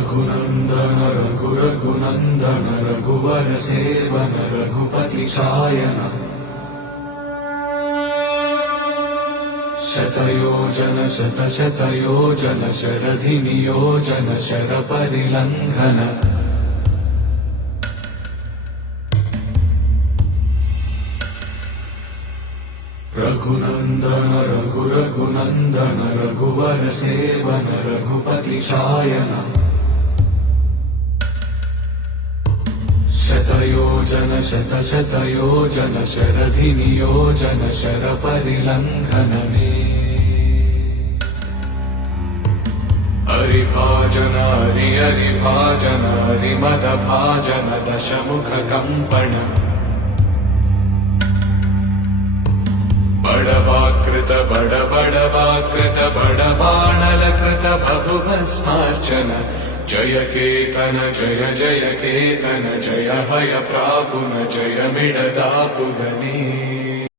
रघुनन्दन रघुनन्दन रघुवर सेवन रघुपति चायन शतयोजन शतशतयोजन शरधि नियोजन शरपरिलङ्घन रघुनन्दन रघुनन्दन रघुवर सेवन रघुपति चायन शतयोजन शतशतयोजन शरधि नियोजन शरपरिलङ्घन हरिभाजन हरिभाजन हरिमदभाजन दशमुख कंपन बड़वाकृत बड़वाकृत बड़बाणलकृत बहुभस्मार्चन जय केतन जय जय केतन जय हय प्रापुन जय मिडदापुगनी।